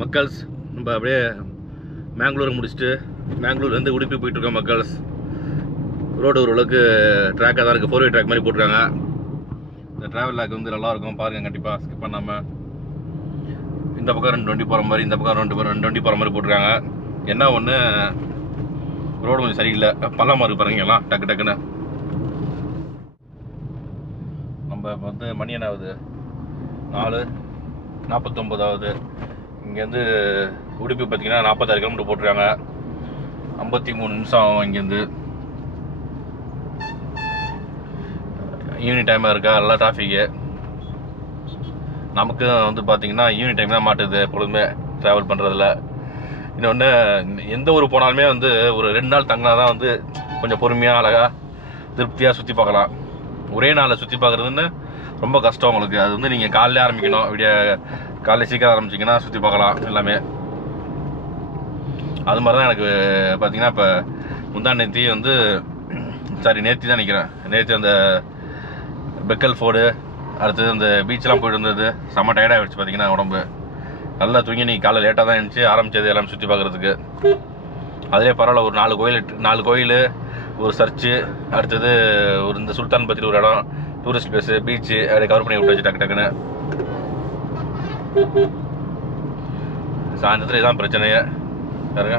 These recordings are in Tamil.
மக்கள்ஸ் நம்ம அப்படியே மேங்களூரை முடிச்சுட்டு மேங்களூர்லேருந்து உடுப்பி போயிட்டுருக்கோம் மக்கள்ஸ். ரோடு ஓரளவுக்கு ட்ராக்காக தான் இருக்குது, 4-வே ட்ராக் மாதிரி போட்டிருக்காங்க. இந்த ட்ராவல் லாக் வந்து நல்லாயிருக்கும் பாருங்கள், கண்டிப்பாக ஸ்கிப் பண்ணாமல். இந்த பக்கம் 2 வண்டி போகிற மாதிரி, இந்த பக்கம் 2 வண்டி போகிற மாதிரி போட்டிருக்காங்க. என்ன ஒன்று, ரோடு கொஞ்சம் சரியில்லை, பள்ளமாக இருக்குது பாருங்க எல்லாம் டக்கு டக்குன்னு. நம்ம வந்து மணி என்ன ஆகுது, 4:49 ஆகுது. இங்கேருந்து உடுப்பி பார்த்தீங்கன்னா 46 கிலோமீட்டர் போட்டிருக்காங்க. 53 நிமிஷம் ஆகும் இங்கேருந்து. ஈவினிங் டைமாக இருக்கா, நல்லா டிராஃபிக்கு. நமக்கு வந்து பார்த்தீங்கன்னா ஈவினிங் டைம் தான் மாட்டுது எப்பொழுதுமே ட்ராவல் பண்ணுறதில்ல. இன்னொன்று, எந்த ஊர் போனாலுமே வந்து ஒரு 2 நாள் தங்கினா தான் வந்து கொஞ்சம் பொறுமையாக அழகாக திருப்தியாக சுற்றி பார்க்கலாம். ஒரே நாளில் சுற்றி பார்க்குறதுன்னு ரொம்ப கஷ்டம் உங்களுக்கு. அது வந்து நீங்கள் காலையில் ஆரம்பிக்கணும், காலையில் சீக்கிரம் ஆரம்பிச்சிங்கன்னா சுற்றி பார்க்கலாம் எல்லாமே. அது மாதிரி தான் எனக்கு பார்த்தீங்கன்னா இப்போ நேற்று வந்து நேற்று தான் நிற்கிறேன். நேற்று அந்த பெக்கல் ஃபோர்டு, அடுத்தது அந்த பீச்செலாம் போய்ட்டு வந்தது செம்ம டயர்டாகிடுச்சு. பார்த்தீங்கன்னா உடம்பு நல்லா தூங்கி நீ காலையில் லேட்டாக தான் இருந்துச்சு ஆரம்பித்தது எல்லாமே சுற்றி பார்க்குறதுக்கு. அதிலே பரவாயில்ல, ஒரு 4 கோயில், ஒரு சர்ச்சு, அடுத்தது ஒரு இந்த சுல்தான் பத்திரி ஒரு இடம், டூரிஸ்ட் பிளேஸு, பீச்சு அப்படியே கவர் பண்ணி விட்டாச்சு டக்கு டக்குன்னு. சாயந்தரத்தில் இதான் பிரச்சனையே பாருங்க.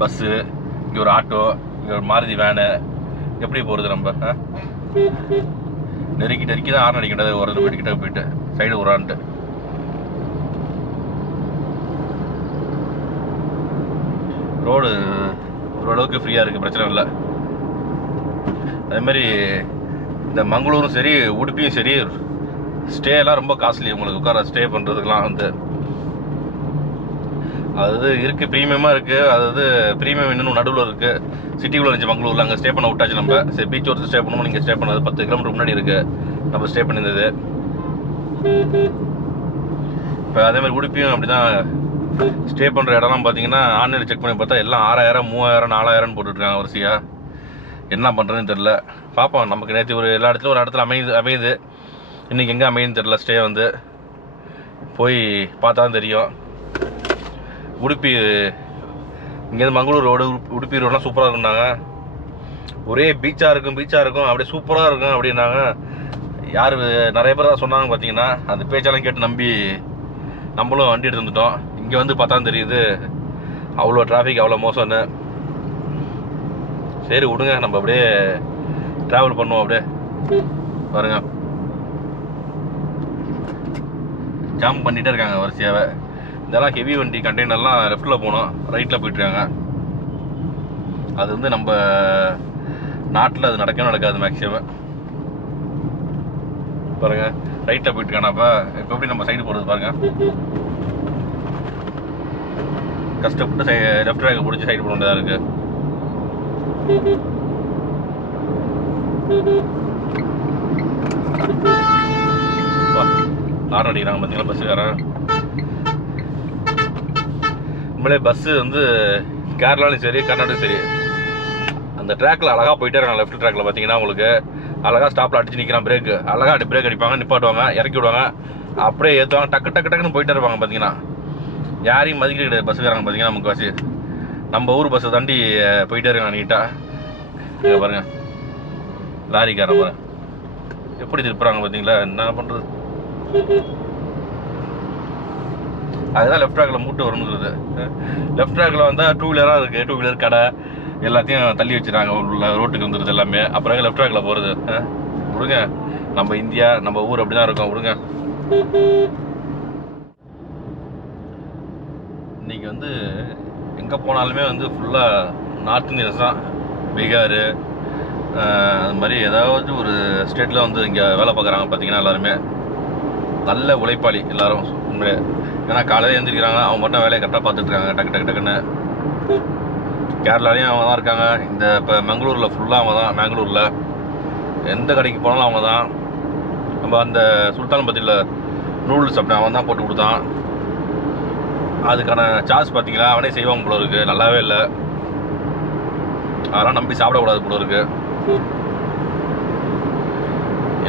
பஸ்ஸு, இங்கே ஒரு ஆட்டோ, இங்கே ஒரு மாருதி வேனு, எப்படி போகிறது நம்ம? நெருக்கி தான் ஆர்ன் அடிக்கிட்டது, ஒரு போயிட்டு சைடு உரான்ட்டு. ரோடு ஓரளவுக்கு ஃப்ரீயாக இருக்குது, பிரச்சனை இல்லை. அதேமாதிரி இந்த மங்களூரும் சரி உடுப்பியும் சரி, ஸ்டே எல்லாம் ரொம்ப காஸ்ட்லி. உங்களுக்கு உட்கார ஸ்டே பண்ணுறதுக்கெலாம் வந்து அதாவது இருக்குது, ப்ரீமியமாக இருக்குது. அதாவது ப்ரீமியம் இன்னும் நடுவில் இருக்குது. சிட்டிக்குள்ளே இருந்துச்சு மங்களூரில், அங்கே ஸ்டே பண்ண விட்டாச்சு நம்ம. சரி, பீச் ஒருத்தர் ஸ்டே பண்ணணும், நீங்கள் ஸ்டே பண்ணது 10 கிலோமீட்டர் முன்னாடி இருக்குது நம்ம ஸ்டே பண்ணியிருந்தது. இப்போ அதேமாதிரி உடுப்பியும் அப்படி தான். ஸ்டே பண்ணுற இடம்லாம் பார்த்தீங்கன்னா ஆன்லைனில் செக் பண்ணி பார்த்தா எல்லாம் 6000, 3000, 4000 போட்டுட்ருக்காங்க வரிசையாக. என்ன பண்ணுறதுன்னு தெரில. பார்ப்போம். நமக்கு நேற்று எல்லா இடத்துலையும் ஒரு இடத்துல அமையுது. இன்றைக்கி எங்கே அமையுதுன்னு தெரில. ஸ்டே வந்து போய் பார்த்தா தான் தெரியும். உடுப்பி இங்கேருந்து மங்களூர் ரோடு, உடுப்பி ரோடெலாம் சூப்பராக இருக்குன்னாங்க. ஒரே பீச்சாக இருக்கும் அப்படியே சூப்பராக இருக்கும் அப்படின்னாங்க. யார் நிறைய பேர் தான் சொன்னாங்க பார்த்தீங்கன்னா. அந்த பேச்செல்லாம் கேட்டு நம்பி நம்மளும் வண்டி எடுத்து வந்துட்டோம். இங்கே வந்து பார்த்தா தெரியுது அவ்வளோ டிராஃபிக், அவ்வளோ மோசம்னு. சரி விடுங்க, நம்ம அப்படியே ட்ராவல் பண்ணுவோம். அப்படியே பாருங்க, ஜம்ப் பண்ணிகிட்டே இருக்காங்க வரிசையாகவே. இதெல்லாம் ஹெவி வண்டி, கண்டெய்னர்லாம் லெஃப்ட்டில் போகணும், ரைட்டில் போயிட்டுருக்காங்க. அது வந்து நம்ம நாட்டில் அது நடக்கவே நடக்காது மேக்ஸிமம். பாருங்கள், ரைட்டில் போயிட்டுருக்கானா. இப்போ எப்படி நம்ம சைடு போடுறது பாருங்கள். கஷ்டப்பட்டு லெஃப்ட் ட்ராக்கை பிடிச்சி சைடு போட வேண்டியதாக இருக்குது. ஆர்ன் அடிக்கிறாங்க பார்த்தீங்களா பஸ்ஸுக்காரன். உண்மையிலே பஸ்ஸு வந்து கேரளாலையும் சரி கர்நாடகம் சரி அந்த ட்ராக்கில் அழகாக போயிட்டே இருக்காங்க. லெஃப்ட் ட்ராக்கில் பார்த்தீங்கன்னா உங்களுக்கு அழகாக ஸ்டாப்பில் அடிச்சு நிற்கிறான். பிரேக்கு அழகாக பிரேக் அடிப்பாங்க, நிப்பாட்டுவாங்க, இறக்கி விடுவாங்க, அப்படியே ஏற்றுவாங்க, டக்கு டக்குன்னு போயிட்டே இருப்பாங்க. பார்த்தீங்கன்னா யாரையும் மதிக்க கிடையாது பஸ்ஸுக்காரங்க. பார்த்தீங்கன்னா முக்கால்வாசி நம்ம ஊர் பஸ்ஸை தாண்டி போயிட்டே இருக்காங்க நீட்டாக. இங்கே பாருங்கள், லாரிக்காரன் பாருங்க எப்படி திருப்புறாங்க பார்த்தீங்களா. என்ன பண்ணுறது, அதுதான் லெஃப்ட் ட்ராக்கில் மூட்டு வரணுங்கிறது. லெஃப்ட் ட்ராக்கில் வந்தால் 2 வீலராக இருக்குது, 2 வீலர் கடை எல்லாத்தையும் தள்ளி வச்சுட்டாங்க, உள்ள ரோட்டுக்கு வந்துடுது எல்லாமே. அப்புறம் லெஃப்ட் ட்ராக்கில் போகிறது. விடுங்க, நம்ம இந்தியா, நம்ம ஊர் அப்படி தான் இருக்கும். விடுங்க. இன்றைக்கி வந்து எங்கே போனாலுமே வந்து ஃபுல்லாக நார்த் இந்தியன்ஸ் தான். பீகார் அது மாதிரி ஏதாவது ஒரு ஸ்டேட்டில் வந்து இங்கே வேலை பார்க்குறாங்க. பார்த்தீங்கன்னா எல்லாருமே நல்ல உழைப்பாளி எல்லோரும் உண்மையிலே. ஏன்னா காலையில் எழுந்திரிக்கிறாங்க, அவங்க மட்டும் வேலையை கரெக்டாக பார்த்துட்ருக்காங்க டக்கு டக்குன்னு. கேரளாலையும் அவங்க தான் இருக்காங்க. இந்த இப்போ மங்களூரில் ஃபுல்லாக அவங்க தான். மேங்களூரில் எந்த கடைக்கு போனாலும் அவங்க தான். நம்ம அந்த சுல்தான் பத்திரியில் நூடுல்ஸ் சாப்பிட்டேன், அவன் தான் போட்டு கொடுத்தான். அதுக்கான சார்ஜ் பார்த்தீங்களா, அவனே செய்வாங்க போல இருக்குது. நல்லாவே இல்லை, அதெல்லாம் நம்பி சாப்பிடக்கூடாது போல இருக்குது.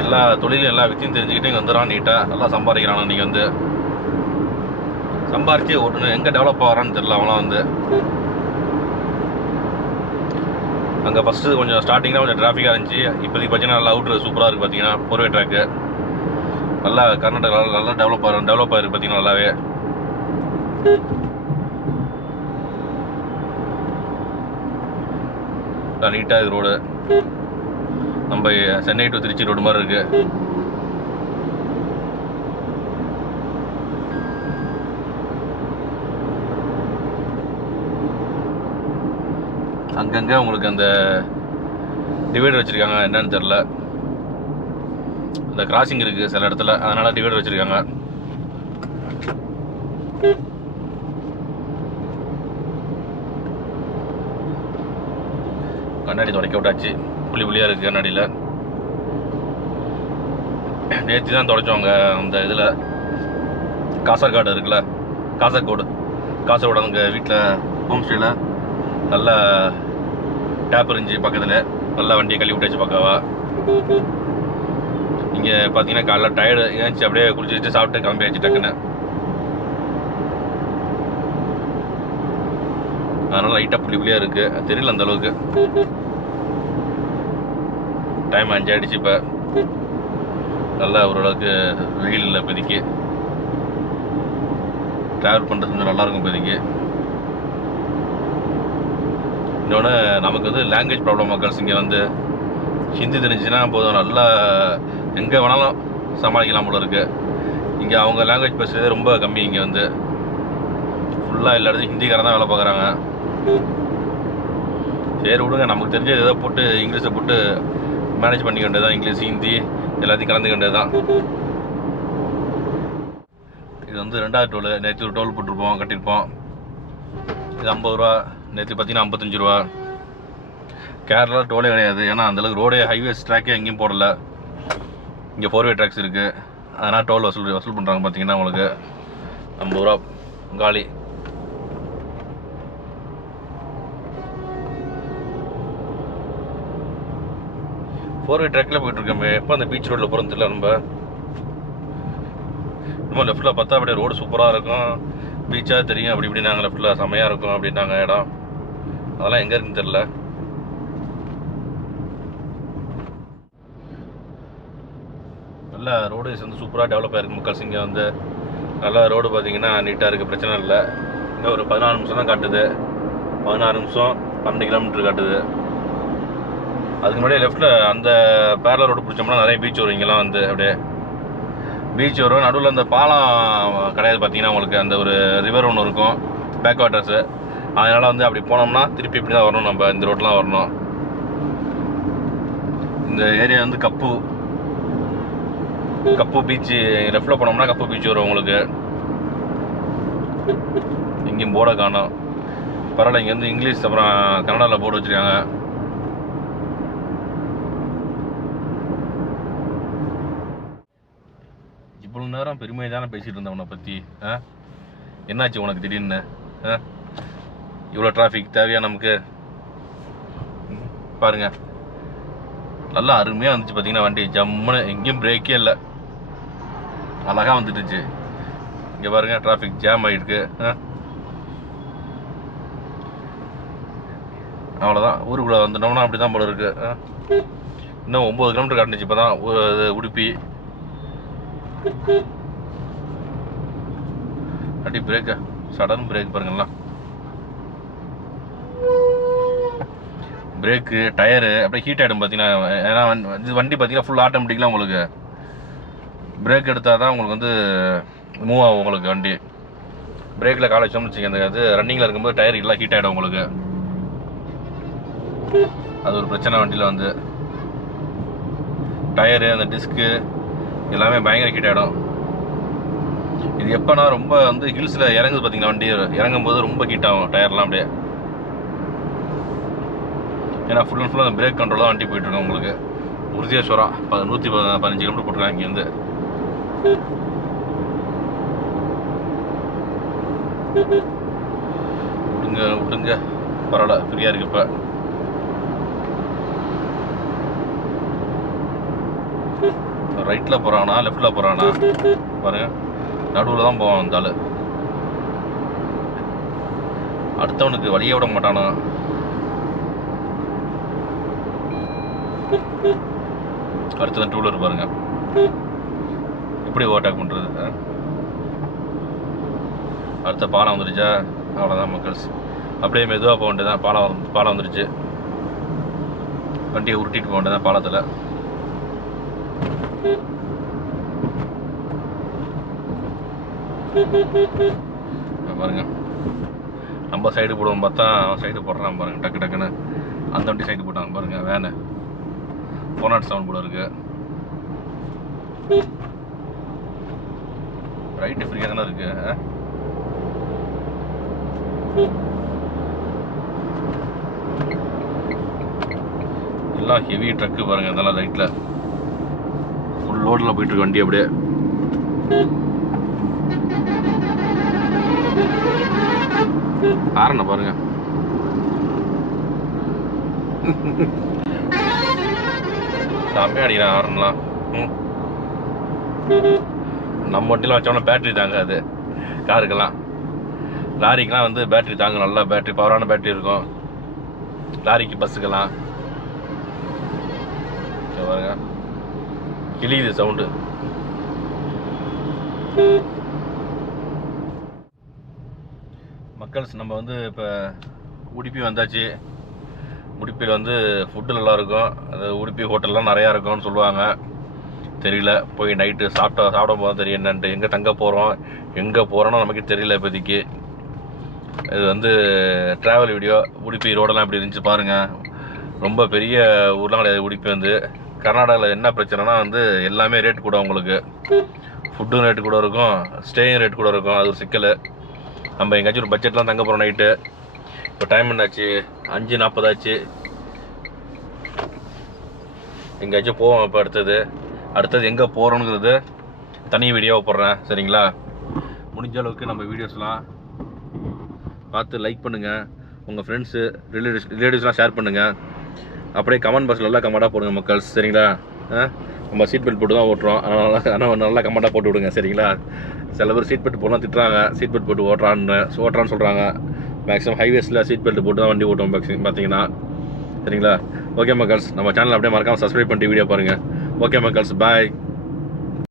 எல்லா தொழிலும் எல்லா வித்தியும் தெரிஞ்சுக்கிட்டு இங்கே வந்துடுறான். நீட்டாக நல்லா சம்பாதிக்கிறான். இன்றைக்கி வந்து சம்பாரிச்சு ஓட்டணும். எங்கே டெவலப் ஆகிறான்னு தெரியல அவங்களாம் வந்து. அங்கே ஃபஸ்ட்டு கொஞ்சம் ஸ்டார்டிங்கில் கொஞ்சம் டிராஃபிக்காக இருந்துச்சு. இப்போதைக்கு பார்த்தீங்கன்னா நல்லா அவுட்ரு சூப்பராக இருக்குது. பார்த்தீங்கன்னா 4-வே ட்ராக்கு நல்லா கர்நாடகா நல்லா டெவலப் ஆகிருக்கு பார்த்தீங்கன்னா நல்லாவே. நீட்டாக இது ரோடு நம்ம சென்னை டு திருச்சி ரோடு மாதிரி இருக்கு. அங்கங்கே உங்களுக்கு அந்த டிவைடர் வச்சுருக்காங்க, என்னன்னு தெரில. இந்த கிராசிங் இருக்குது சில இடத்துல, அதனால் டிவைடர் வச்சுருக்காங்க. கண்ணாடி துடைக்க விட்டாச்சு, புள்ளியாக இருக்குது கண்ணாடியில். நேற்று தான் துடைச்சோங்க அந்த இதில். காசர்காடு இருக்குல்ல, காசர்கோடு அங்கே வீட்டில் ஹோம் ஸ்டேயில் நல்லா டேப் இருந்துச்சு பக்கத்தில். நல்லா வண்டியை கழுவி விட்டாச்சு பக்காவா. இங்கே பார்த்தீங்கன்னா காலைல டயர்டு ஏன்ச்சு அப்படியே குளிச்சுட்டு சாப்பிட்டு கிளம்பியாச்சு டக்குன்னு. அதனால் லைட்டாக புள்ளியாக இருக்குது, தெரியல அந்த அளவுக்கு. டைம் 5 ஆகிடுச்சு. இப்போ நல்லா ஓரளவுக்கு வெயில் இல்லை இப்போதைக்கு. ட்ராவல் பண்ணுறது கொஞ்சம் நல்லாயிருக்கும் இப்போதைக்கு. இன்னொன்று நமக்கு வந்து லாங்குவேஜ் ப்ராப்ளம் மக்கள்ஸ். இங்கே வந்து ஹிந்தி தெரிஞ்சுன்னா போதும், நல்லா எங்கே வேணாலும் சமாளிக்கலாம் போல இருக்குது. இங்கே அவங்க லாங்குவேஜ் பேசுகிறதே ரொம்ப கம்மி. இங்கே வந்து ஃபுல்லாக எல்லா இடத்துலையும் ஹிந்திக்காரன் தான் வேலை பார்க்குறாங்க. சரி விடுங்க, நமக்கு தெரிஞ்சது ஏதோ போட்டு இங்கிலீஷை போட்டு மேனேஜ் பண்ணிக்க வேண்டியது தான். இங்கிலீஷ் ஹிந்தி எல்லாத்தையும் கலந்துக்க வேண்டியது தான். இது வந்து 2வது டோல். நேற்று ஒரு டோல் போட்டிருப்போம், கட்டியிருப்போம். இது 50 ரூபா. நேற்று பார்த்தீங்கன்னா 55 ரூபா. கேரளா டோலே கிடையாது, ஏன்னா அந்தளவுக்கு ரோடே ஹைவேஸ் ட்ராக்கே எங்கேயும் போடல. இங்கே 4-வே ட்ராக்ஸ் இருக்குது, அதனால் டோல் வசூல் பண்ணுறாங்க. பார்த்தீங்கன்னா உங்களுக்கு 50 ரூபா காலி. ஃபோர்வே ட்ராக்கில் போயிட்டுருக்கோமே, எப்போ அந்த பீச் ரோட்டில் போகிறோன்னு தெரியல. நம்ம லெஃப்ட்டில் பார்த்தா அப்படியே ரோடு சூப்பராக இருக்கும், பீச்சாக தெரியும். அப்படி இப்படி நாங்கள் லெஃப்ட்டில் செம்மையாக இருக்கும் அப்படின்னாங்க இடம். அதெல்லாம் எங்கே இருக்குன்னு தெரில. நல்லா ரோடு வந்து சூப்பராக டெவலப் ஆகிருக்கு மக்கள்ஸ். இங்கே வந்து நல்லா ரோடு பார்த்தீங்கன்னா நீட்டாக இருக்குது, பிரச்சனை இல்லை. இன்னும் ஒரு 14 நிமிஷம் தான் காட்டுது. 16 நிமிஷம் 12 கிலோமீட்டர் காட்டுது. அதுக்கு முன்னாடியே லெஃப்ட்டில் அந்த பேரலர் ரோடு பிடிச்சோம்னா நிறைய பீச் வரும். இங்கெல்லாம் வந்து அப்படியே பீச் வரும். நடுவில் அந்த பாலம் கிடையாது பார்த்தீங்கன்னா உங்களுக்கு. அந்த ஒரு ரிவர் ஒன்று இருக்கும், பேக் வாட்டர்ஸு. அதனால் வந்து அப்படி போனோம்னா திருப்பி இப்படி தான் வரணும், நம்ம இந்த ரோட்லாம் வரணும். இந்த ஏரியா வந்து கப்பு பீச்சு. லெஃப்ட்டில் போனோம்னா கப்பு பீச் வரும் உங்களுக்கு. எங்கேயும் போர்டை காணோம். பரவாயில்ல, இங்கே வந்து இங்கிலீஷ் அப்புறம் கன்னடாவில் போர்டு வச்சுருக்காங்க. இவ்வளோ நேரம் பெருமையாக தானே பேசிகிட்டு இருந்தேன் உன்னை பற்றி. என்னாச்சு உனக்கு திடீர்னு? இவ்வளோ டிராஃபிக் தேவையா நமக்கு? பாருங்கள், நல்லா அருமையாக வந்துச்சு பார்த்தீங்கன்னா வண்டி. ஜம்முன்னு எங்கேயும் பிரேக்கே இல்லை, அழகாக வந்துட்டுச்சு. இங்கே பாருங்கள், டிராஃபிக் ஜாம் ஆகிருக்கு. அவ்வளோதான், ஊருக்குள்ளே வந்துட்டோம்னா அப்படி தான் போல இருக்குது. இன்னும் 9 கிலோமீட்டர் காட்டுச்சு இப்போ தான் உடுப்பி. அடி பிரேக்கு, சடன் பிரேக் பாருங்களா. பிரேக்கு டயரு அப்படியே ஹீட் ஆகிடும் பார்த்தீங்கன்னா. ஏன்னா இது வண்டி பார்த்தீங்கன்னா ஃபுல் ஆட்டோமேட்டிக்கெலாம் உங்களுக்கு பிரேக் எடுத்தால் தான் உங்களுக்கு வந்து மூவ் ஆகும் உங்களுக்கு வண்டி. பிரேக்கில் காலை வச்சோம்னு வச்சுக்கோங்க, அந்த அது ரன்னிங்கில் இருக்கும்போது டயர் எல்லாம் ஹீட் ஆகிடும் உங்களுக்கு. அது ஒரு பிரச்சனை வண்டியில் வந்து. டயரு அந்த டிஸ்க்கு எல்லாமே பயங்கர ஹீட் ஆகிடும். இது எப்போனா ரொம்ப வந்து ஹில்ஸில் இறங்குது பார்த்தீங்கன்னா, வண்டி இறங்கும் போது ரொம்ப ஹீட் ஆகும் டயர்லாம் அப்படியே. ஏன்னா ஃபுல் அண்ட் ஃபுல்லாக அந்த பிரேக் கண்ட்ரோல் தான் வண்டி போயிட்டுருக்கோம் உங்களுக்கு. உறுதியேஸ்வரா 115 கிலோமீட்டர் போட்டுருக்காங்க இங்கேருந்து. விடுங்க பரவாயில்ல, ஃப்ரீயாக இருக்கு இப்போ. ரைட்டில் போகிறானா லெஃப்டில் போகிறானா பாருங்க, நடுவில் தான் போவான் அந்த ஆள். அடுத்தவனுக்கு வழியே விட மாட்டானா. அடுத்ததான் டூ வீலர் பாருங்க எப்படி ஓவர்டேக் பண்ணுறது. அடுத்த பாலம் வந்துருச்சா, அவ்வளோதான் மக்கள்ஸ். அப்படியே மெதுவாக போக வேண்டியதான். பாலம் வந்துருச்சு, வண்டியை உருட்டிட்டு போக வேண்டியதான் பாலத்தில். பாருங்க நம்ம சைடு போடுவோம் பார்த்தா அவன் சைடு போடுறான் பாருங்க. டக்கு டக்குன்னு அந்த வண்டி சைடு போட்டாங்க பாருங்க. வேனு 407 கூட இருக்கு. ரைட்டு ஃப்ரீயாக தானே இருக்கு. எல்லாம் ஹெவி ட்ரக்கு பாருங்க. இதெல்லாம் ரைட்டில் ஃபுல் லோடில் போயிட்டு இருக்கு வண்டி. அப்படியே காரணம் பாருங்க. செம்மையா அடிக்கிறான் ஹாரன்லாம். நம்ம வண்டிலாம் வச்சோம்னா பேட்டரி தாங்காது காருக்கெல்லாம். லாரிக்கெலாம் வந்து பேட்டரி தாங்கும், நல்லா பேட்டரி பவரான பேட்டரி இருக்கும் லாரிக்கு பஸ்ஸுக்கெல்லாம். பாருங்க கிளியுது சவுண்டு. மக்கள்ஸ் நம்ம வந்து இப்போ உடுப்பி வந்தாச்சு. உடுப்பியில் வந்து ஃபுட்டு நல்லாயிருக்கும். அது உடுப்பி ஹோட்டல்லாம் நிறையா இருக்கும்னு சொல்லுவாங்க. தெரியல, போய் நைட்டு சாப்பிடும் போது தெரியும் என்னன்ட்டு. எங்கே தங்க போகிறோம் எங்கே போகிறோன்னு நமக்கு தெரியல இப்போதைக்கு. இது வந்து ட்ராவல் வீடியோ. உடுப்பி ரோடெல்லாம் எப்படி இருந்துச்சு பாருங்கள். ரொம்ப பெரிய ஊர்லாம் கிடையாது உடுப்பி. வந்து கர்நாடகாவில் என்ன பிரச்சனைனா வந்து எல்லாமே ரேட் கூட. உங்களுக்கு ஃபுட்டும் ரேட்டு கூட இருக்கும், ஸ்டேயும் ரேட் கூட இருக்கும். அது ஒரு சிக்கல். நம்ம எங்கேயாச்சும் ஒரு பட்ஜெட்லாம் தங்க போகிறோம் நைட்டு. இப்போ டைம் என்னாச்சு, 5:40 ஆச்சு. எங்கேயாச்சும் போவோம். இப்போ அடுத்தது எங்கே போகிறோங்கிறது தனி வீடியோவை போடுறேன் சரிங்களா. முடிஞ்ச அளவுக்கு நம்ம வீடியோஸ்லாம் பார்த்து லைக் பண்ணுங்கள். உங்கள் ஃப்ரெண்ட்ஸு ரிலேட்டிவ்ஸ்லாம் ஷேர் பண்ணுங்கள். அப்படியே கமெண்ட் பாக்ஸில் நல்லா கமெண்ட்டாக போடுங்க மக்கள்ஸ் சரிங்களா. நம்ம சீட் பெல்ட் போட்டு தான் ஓட்டுறோம், அதனால் நல்லா கமெண்ட்டாக போட்டு விடுங்க சரிங்களா. சில பேர் சீட் பெல்ட் போடலாம் திட்டுறாங்க, சீட் பெல்ட் போட்டு ஓட்டுறான்னு சொல்கிறாங்க. மேக்ஸிமம் ஹைவேஸில் சீட் பெல்ட் போட்டு தான் வண்டி ஓட்டுவோம் பார்த்தீங்கன்னா சரிங்களா. ஓகே மக்கள்ஸ், நம்ம சேனல் அப்படியே மறக்காமல் சப்ஸ்கிரைப் பண்ணிட்டு வீடியோ பாருங்கள். ஓகே மக்கள்ஸ், பாய்.